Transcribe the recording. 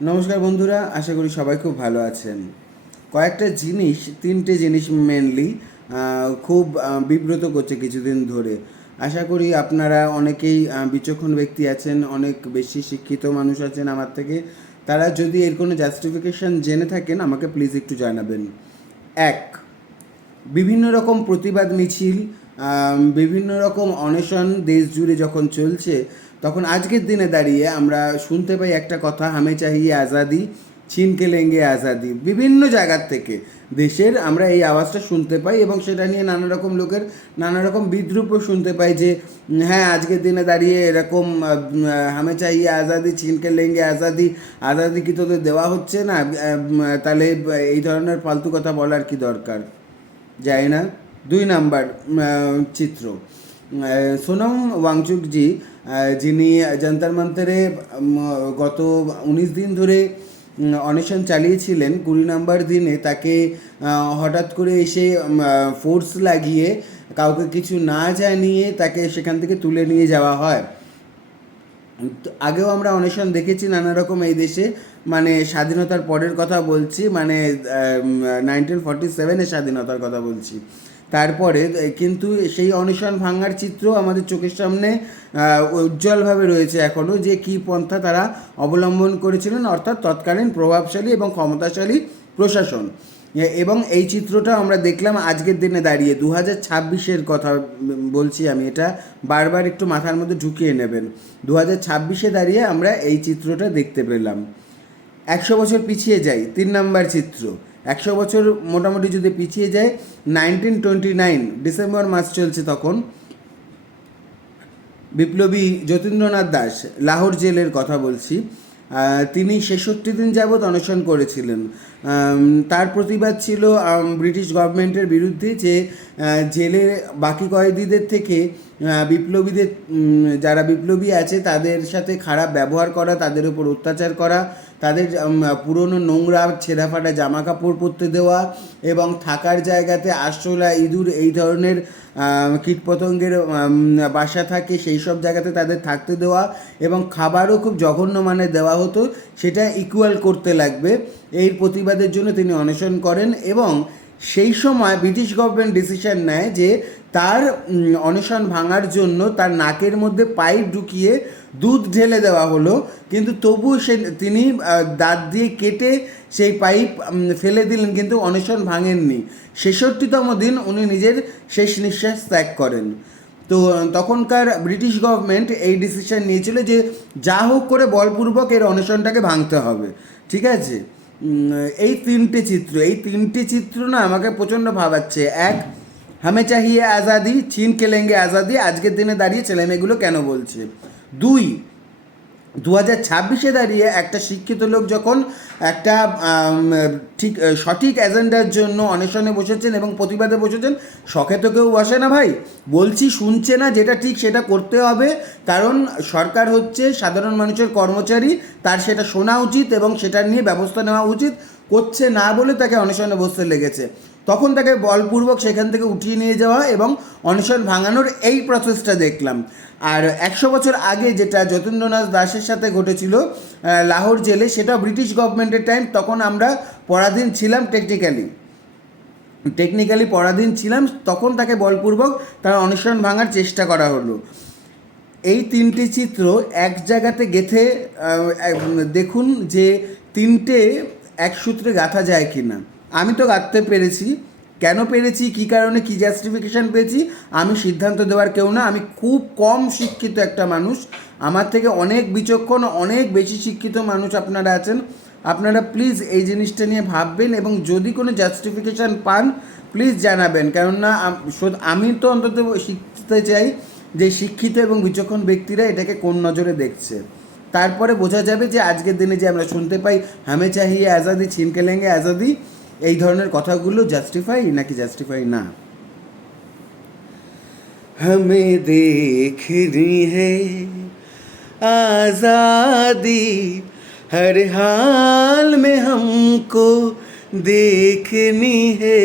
নমস্কার বন্ধুরা, আশা করি সবাই খুব ভালো আছেন। কয়েকটা জিনিস, তিনটে জিনিস মেনলি খুব বিব্রত করছে কিছুদিন ধরে। আশা করি আপনারা অনেকেই বিচক্ষণ ব্যক্তি আছেন, অনেক বেশি শিক্ষিত মানুষ আছেন আমার থেকে। তারা যদি এর কোনো জাস্টিফিকেশান জেনে থাকেন আমাকে প্লিজ একটু জানাবেন। এক, বিভিন্ন রকম প্রতিবাদ মিছিল, বিভিন্ন রকম অনশন দেশ জুড়ে যখন চলছে, তখন আজকের দিনে দাঁড়িয়ে আমরা শুনতে পাই একটা কথা, হামে চাহিয়ে আজাদি, ছিনকে লেঙ্গে আজাদি। বিভিন্ন জায়গার থেকে দেশের আমরা এই আওয়াজটা শুনতে পাই এবং সেটা নিয়ে নানা রকম লোকের নানা রকম বিদ্রূপও শুনতে পাই যে হ্যাঁ, আজকের দিনে দাঁড়িয়ে এরকম হামে চাহিয়ে আজাদি, ছিনকে লেঙ্গে আজাদি, আজাদি কি তোদের দেওয়া হচ্ছে না? তাহলে এই ধরনের ফালতু কথা বলার কি দরকার? যায় না। 2 নাম্বার চিত্র, সোনম ওয়াংচুকজি, যিনি যন্তর মন্তরে গত 19 দিন ধরে অনশন চালিয়েছিলেন, 20 নম্বর দিনে তাকে হঠাৎ করে এসে ফোর্স লাগিয়ে কাউকে কিছু না জানিয়ে তাকে সেখান থেকে তুলে নিয়ে যাওয়া হয়। আগেও আমরা অনশন দেখেছি নানা রকম এই দেশে, মানে স্বাধীনতার পরের কথা বলছি, মানে 1947-এর স্বাধীনতার কথা বলছি। তারপরে কিন্তু সেই অনশন ভাঙার চিত্র আমাদের চোখের সামনে উজ্জ্বলভাবে রয়েছে এখনও, যে কী পন্থা তারা অবলম্বন করেছিলেন, অর্থাৎ তৎকালীন প্রভাবশালী এবং ক্ষমতাশালী প্রশাসন। এবং এই চিত্রটা আমরা দেখলাম আজকের দিনে দাঁড়িয়ে 2026-এর কথা বলছি আমি, এটা বারবার একটু মাথার মধ্যে ঢুকিয়ে নেবেন। 2026-এ দাঁড়িয়ে আমরা এই চিত্রটা দেখতে পেলাম। 100 বছর পিছিয়ে যাই, 3 নম্বর চিত্র। 100 বছর মোটামুটি যদি পিছিয়ে যায়, 1929 ডিসেম্বর মাস চলছে তখন, বিপ্লবী যতীন্দ্রনাথ দাস, লাহোর জেলের কথা বলছি। তিনি 66 দিন যাবৎ অনশন করেছিলেন। তার প্রতিবাদ ছিল ব্রিটিশ গভর্নমেন্টের বিরুদ্ধে, যে জেলের বাকি কয়েদিদের থেকে বিপ্লবীদের, যারা বিপ্লবী আছে তাদের সাথে খারাপ ব্যবহার করা, তাদের উপর অত্যাচার করা, তাদের পুরনো নোংরা ছেঁড়া ফাটা জামা কাপড় পরতে দেওয়া এবং থাকার জায়গাতে আরশোলা, ইঁদুর এই ধরনের কীটপতঙ্গের বাসা থাকে সেই সব জায়গাতে তাদের থাকতে দেওয়া, এবং খাবারও খুব জঘন্য মানের দেওয়া হতো, সেটা ইকুয়াল করতে লাগবে। এই প্রতিবাদের জন্য তিনি অনশন করেন এবং সেই সময় ব্রিটিশ গভর্নমেন্ট ডিসিশন নেয় যে তার অনশন ভাঙার জন্য তার নাকের মধ্যে পাইপ ঢুকিয়ে দুধ ঢেলে দেওয়া হলো, কিন্তু তবু তিনি দাঁত দিয়ে কেটে সেই পাইপ ফেলে দিলেন, কিন্তু অনশন ভাঙেননি। 66তম দিন উনি নিজের শেষ নিঃশ্বাস ত্যাগ করেন। তো তখনকার ব্রিটিশ গভর্নমেন্ট এই ডিসিশন নিয়েছিল যে যা হোক করে বলপূর্বক এর অনশনটাকে ভাঙতে হবে, ঠিক আছে? এই তিনটে চিত্র না আমাকে প্রচণ্ড ভাবাচ্ছে। এক, হামে চাহিয়ে আজাদি, ছিন কে লেঙ্গে আজাদি, আজকের দিনে দাঁড়িয়ে ছেলেমেয়েগুলো কেন বলছে। 2, 2026-এ দাঁড়িয়ে একটা শিক্ষিত লোক যখন একটা ঠিক সঠিক এজেন্ডার জন্য অনশনে বসেছেন এবং প্রতিবাদে বসেছেন, শখে তো কেউ বসে না ভাই, বলছি শুনছে না, যেটা ঠিক সেটা করতে হবে, কারণ সরকার হচ্ছে সাধারণ মানুষের কর্মচারী, তার সেটা শোনা উচিত এবং সেটা নিয়ে ব্যবস্থা নেওয়া উচিত। করছে না বলে তাকে অনশনে বসতে লেগেছে, তখন তাকে বলপূর্বক সেখান থেকে উঠিয়ে নিয়ে যাওয়া এবং অনশন ভাঙানোর এই প্রসেসটা দেখলাম। আর 100 বছর আগে যেটা যতীন্দ্রনাথ দাসের সাথে ঘটেছিল লাহোর জেলে, সেটা ব্রিটিশ গভর্নমেন্টের টাইম, তখন আমরা পরাধীন ছিলাম, টেকনিক্যালি পরাধীন ছিলাম, তখন তাকে বলপূর্বক তার অনশন ভাঙার চেষ্টা করা হলো। এই তিনটি চিত্র এক জায়গাতে গেঁথে দেখুন যে তিনটে এক সূত্রে গাঁথা যায় কি না। আমি তো গাঁথতে পেরেছি, কেন পেরেছি, কী কারণে, কী জাস্টিফিকেশান পেয়েছি, আমি সিদ্ধান্ত দেওয়ার কেউ না। আমি খুব কম শিক্ষিত একটা মানুষ, আমার থেকে অনেক বিচক্ষণ, অনেক বেশি শিক্ষিত মানুষ আপনারা আছেন। আপনারা প্লিজ এই জিনিসটা নিয়ে ভাববেন এবং যদি কোনো জাস্টিফিকেশান পান প্লিজ জানাবেন, কেননা আমি তো অন্তত শিখতে চাই যে শিক্ষিত এবং বিচক্ষণ ব্যক্তিরা এটাকে কোন নজরে দেখছে। তারপরে বোঝা যাবে যে আজকের দিনে যে আমরা শুনতে পাই হামে চাহিয়ে আজাদি, ছিনকে লেঙ্গে আজাদি, এই ধরনের কথাগুলো জাস্টিফাই নাকি জাস্টিফাই না। हमें देखनी है आज़ादी, हर हाल में हमको देखनी है।